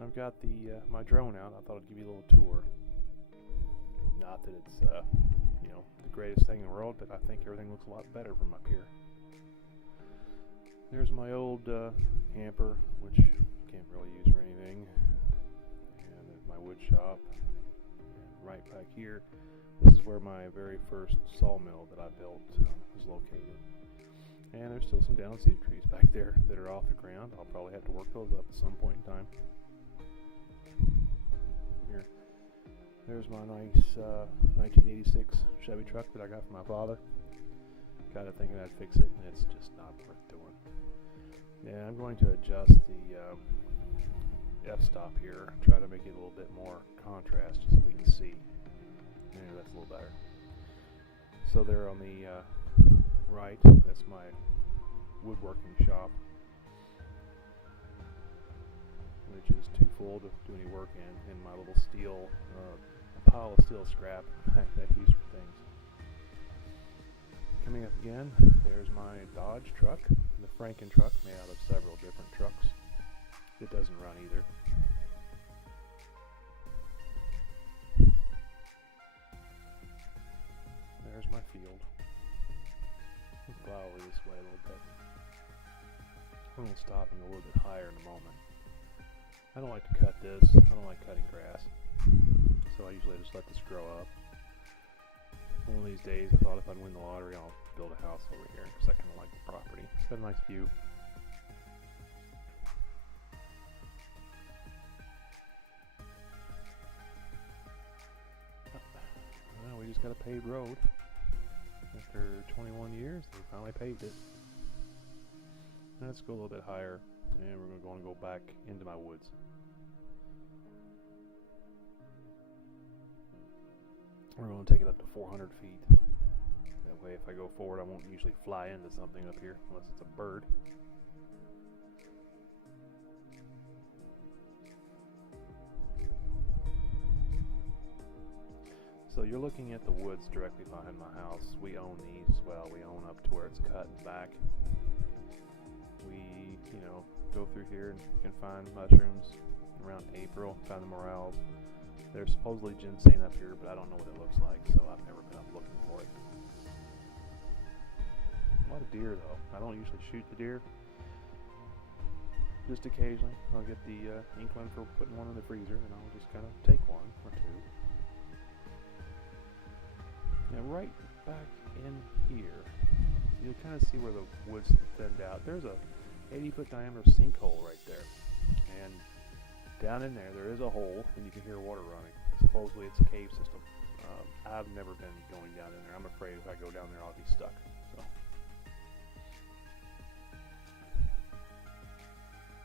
I've got the my drone out. I thought I'd give you a little tour. Not that it's you know, the greatest thing in the world, but I think everything looks a lot better from up here. There's my old camper, which can't really use for anything. And there's my wood shop. And right back here, this is where my very first sawmill that I built is located. And there's still some down cedar trees back there that are off the ground. I'll probably have to work those up at some point in time. Here, there's my nice 1986 Chevy truck that I got from my father. Kind of thinking I'd fix it, and it's just not worth doing. Yeah, I'm going to adjust the f-stop here, try to make it a little bit more contrast just so we can see. Maybe that's a little better. So there on the right, that's my woodworking shop, which is too full to do any work in, and my little steel, a pile of steel scrap that I use for things. Coming up again, there's my Dodge truck, the Franken truck, made out of several different trucks. It doesn't run either. There's my field. Let's fly over this way a little bit. I'm going to stop and go a little bit higher in a moment. I don't like to cut this. I don't like cutting grass. So I usually just let this grow up. One of these days I thought if I'd win the lottery I'll build a house over here because I kind of like the property. It's got a nice view. Well, we just got a paved road. After 21 years they finally paved it. Let's go a little bit higher and we're going to go back into my woods. We're going to take it up to 400 feet. That way if I go forward I won't usually fly into something up here unless it's a bird. So you're looking at the woods directly behind my house. We own these as well. We own up to where it's cut and back. We, you know, go through here and you can find mushrooms around April, find the morels. There's supposedly ginseng up here, but I don't know what it looks like, so I've never been up looking for it. A lot of deer, though. I don't usually shoot the deer. Just occasionally, I'll get the inkling for putting one in the freezer, and I'll just kind of take one or two. Now, right back in here, you'll kind of see where the woods thinned out. There's a 80-foot diameter sinkhole right there, and down in there, there is a hole, and you can hear water running. Supposedly, it's a cave system. I've never been going down in there. I'm afraid if I go down there, I'll be stuck. So,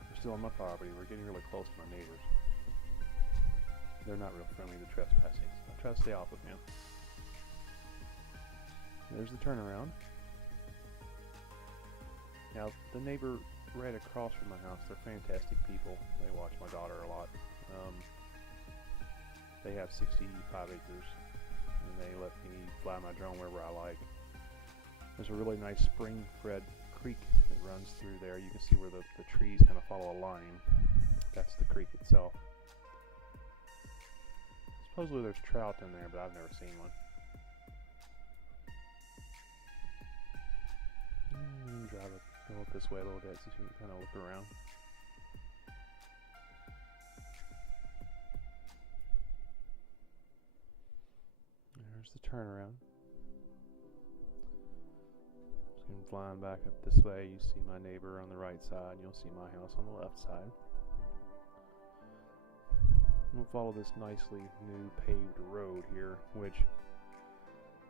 we're still on my property. We're getting really close to my neighbors. They're not real friendly to trespassing, so I try to stay off of them. There's the turnaround. Now, the neighbor right across from my house, they're fantastic people. They watch my daughter a lot. They have 65 acres, and they let me fly my drone wherever I like. There's a really nice spring-fed creek that runs through there. You can see where the trees kind of follow a line. That's the creek itself. Supposedly there's trout in there, but I've never seen one. Drive it. Go up this way a little bit so you can kind of look around. There's the turnaround. Just going flying back up this way. You see my neighbor on the right side. You'll see my house on the left side. We'll follow this nicely new paved road here, which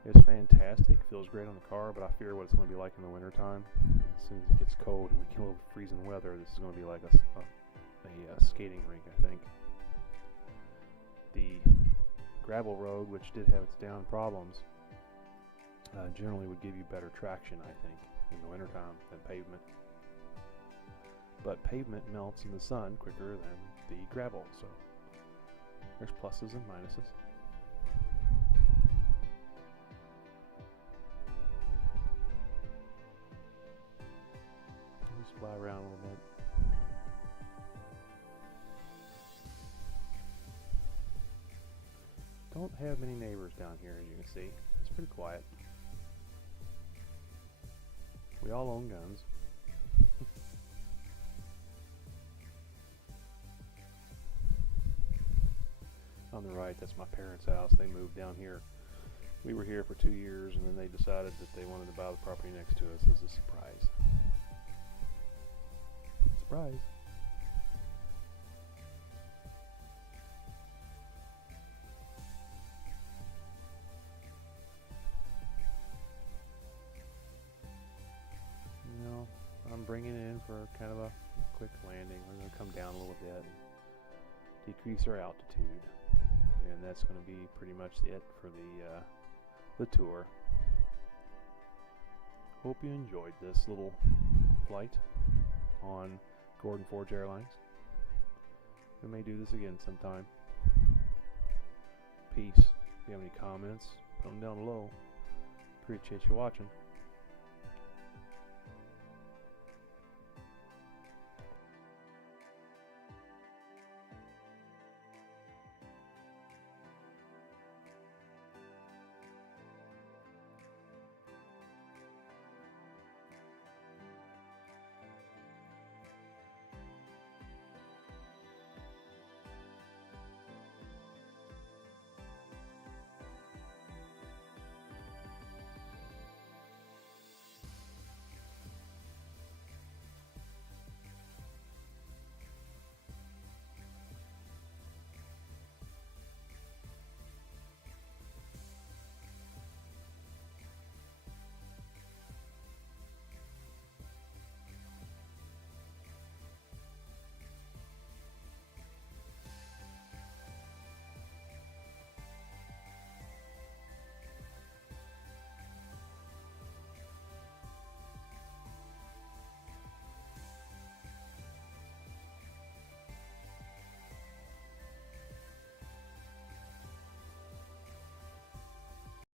is fantastic. Feels great on the car, but I fear what it's going to be like in the wintertime. As soon as it gets cold and we get a little freezing weather, this is going to be like a skating rink, I think. The gravel road, which did have its down problems, generally would give you better traction, I think, in the wintertime than pavement. But pavement melts in the sun quicker than the gravel, so there's pluses and minuses. Fly around a little bit. don't have many neighbors down here, as you can see. It's pretty quiet. We all own guns. On the right, that's my parents' house. They moved down here. We were here for 2 years, and then they decided that they wanted to buy the property next to us as a surprise. Surprise. You know, I'm bringing it in for kind of a quick landing. We're going to come down a little bit, decrease our altitude, and that's going to be pretty much it for the tour. Hope you enjoyed this little flight on Gordon Forge Airlines. We may do this again sometime. Peace. If you have any comments, put them down below. Appreciate you watching.